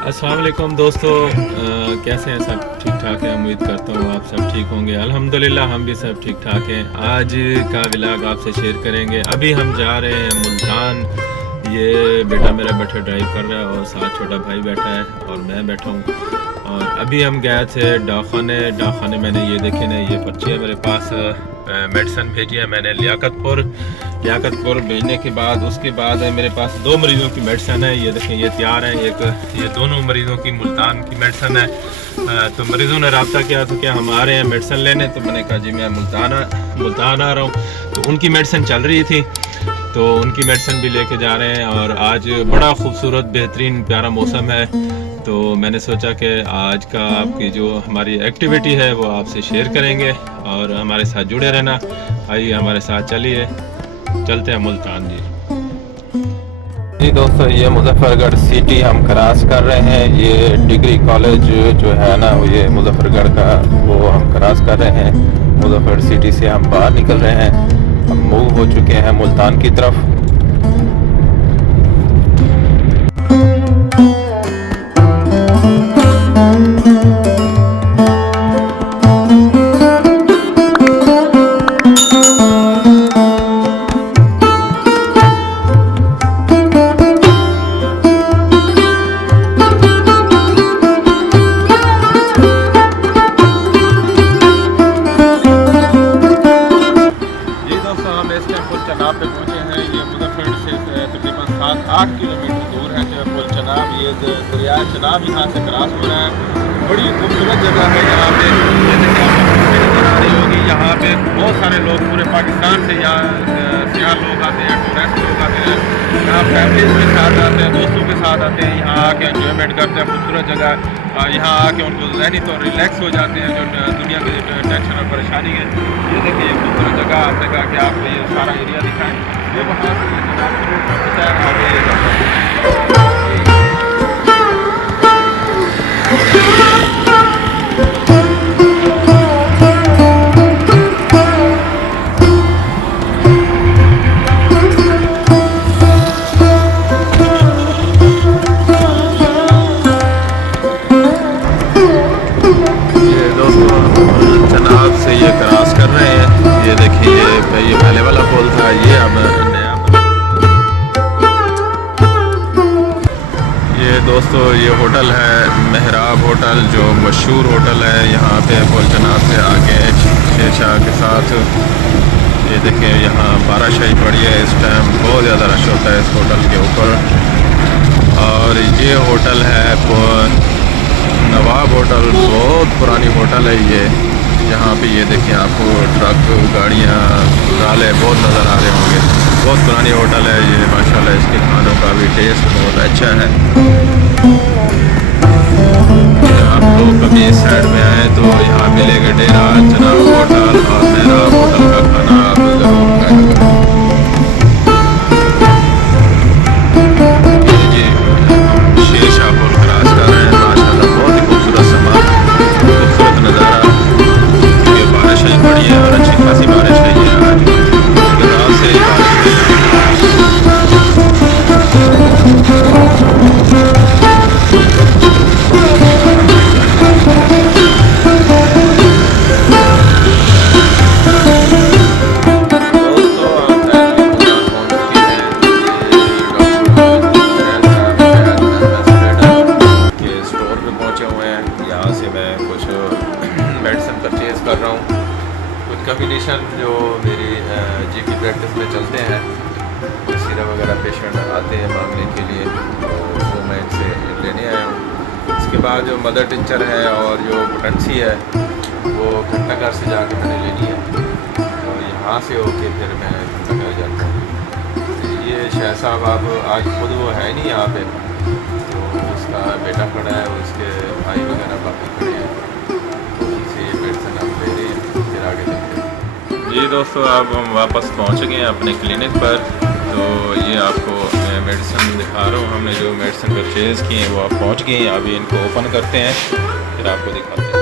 अस्सलाम वालेकुम दोस्तों, कैसे हैं सब? ठीक ठाक है। उम्मीद करता हूँ आप सब ठीक होंगे। अल्हम्दुलिल्लाह हम भी सब ठीक ठाक हैं। आज का व्लॉग आपसे शेयर करेंगे। अभी हम जा रहे हैं मुल्तान। ये बेटा मेरा बैठा ड्राइव कर रहा है और साथ छोटा भाई बैठा है और मैं बैठा हूँ। और अभी हम गए थे डाखाने मैंने ये देखे ना, ये पर्ची है मेरे पास। मेडिसन भेजी है मैंने लियाकतपुर भेजने के बाद उसके बाद मेरे पास 2 मरीज़ों की मेडिसन है। ये देखें, ये तैयार है। एक ये दोनों मरीज़ों की मुल्तान की मेडिसन है। तो मरीज़ों ने रब्ता किया तो क्या हम आ रहे हैं मेडिसन लेने, तो मैंने कहा जी मैं मुल्तान आ रहा हूँ। तो उनकी मेडिसन चल रही थी तो उनकी मेडिसिन भी लेके जा रहे हैं। और आज बड़ा खूबसूरत बेहतरीन प्यारा मौसम है, तो मैंने सोचा कि आज का आपकी जो हमारी एक्टिविटी है वो आपसे शेयर करेंगे और हमारे साथ जुड़े रहना। आइए हमारे साथ चलते हैं मुल्तान जी दोस्तों, ये मुजफ्फरगढ़ सिटी हम क्रॉस कर रहे हैं। ये डिग्री कॉलेज जो है ना, ये मुजफ्फरगढ़ का, वो हम क्रॉस कर रहे हैं। मुजफ्फरगढ़ सिटी से हम बाहर निकल रहे हैं, हम मूव हो चुके हैं मुल्तान की तरफ। चनाब पे पहुँचे हैं। ये मुजफ्फरगढ़ से तकरीबन 7-8 किलोमीटर दूर है जो पुल चनाब। ये दरिया चनाब यहाँ से क्रॉस हो रहा है। बड़ी खूबसूरत जगह है यहाँ पे। नजर आ रही होगी, यहाँ पे बहुत सारे लोग पूरे पाकिस्तान से यहाँ सियाह लोग आते हैं, टूरिस्ट लोग आते हैं। यहाँ फैमिलीज के साथ आते हैं, दोस्तों के साथ आते हैं, यहाँ आके एंजॉयमेंट करते हैं। खूबसूरत जगह, यहाँ आके उनको जहनी तो रिलैक्स हो जाते हैं जो दुनिया की टेंशन और परेशानी है। ये देखिए ये खूबसूरत जगह, आपने कहा कि आपको ये सारा एरिया दिखाएं। ये वहाँ से आगे चनाब से ये क्रॉस कर रहे हैं। ये देखिए ये पहले वाला पुल था, ये अब नया। ये दोस्तों ये होटल है मेहराब होटल, जो मशहूर होटल है यहाँ पे पुल चनाब से आगे शेरशाह के साथ। ये देखिए यहाँ बाराशाही पड़ी है। इस टाइम बहुत ज़्यादा रश होता है इस होटल के ऊपर। और ये होटल है नवाब होटल, बहुत पुरानी होटल है ये। यहाँ पे ये देखिए आपको ट्रक, गाड़ियाँ, नाले बहुत नज़र आ रहे होंगे। बहुत पुरानी होटल है ये माशाल्लाह। इसके खानों का भी टेस्ट बहुत अच्छा है। आप लोग कभी इस साइड में आए तो यहाँ मिलेगा डेरा चनाब होटल और मेहराब होटल का खाना आप ज़रूर खाएंगे। मेडिसिन परचेज़ कर रहा हूँ। कुछ कम्बिनेशन जो मेरी जीपी प्रैक्टिस में चलते हैं, सीरा वगैरह पेशेंट आते हैं मांगने के लिए, तो वो मैं इनसे लेने आया हूँ। इसके बाद जो मदर टिंचर है और जो पोटेंसी है वो घंटाघर से जाके मैंने लेनी है। तो यहाँ से होके फिर मैं घंटाघर जाता हूँ। तो ये शाह साहब आप आज खुद वो है नहीं यहाँ पे, तो उसका बेटा खड़ा है, उसके भाई वगैरह बाकी खड़े हैं। जी दोस्तों, अब हम वापस पहुंच गए हैं अपने क्लिनिक पर। तो ये आपको मैं मेडिसिन दिखा रहा हूँ। हमने जो मेडिसिन परचेज़ की हैं वो आप पहुंच गए हैं। अभी इनको ओपन करते हैं, फिर आपको दिखाते हैं।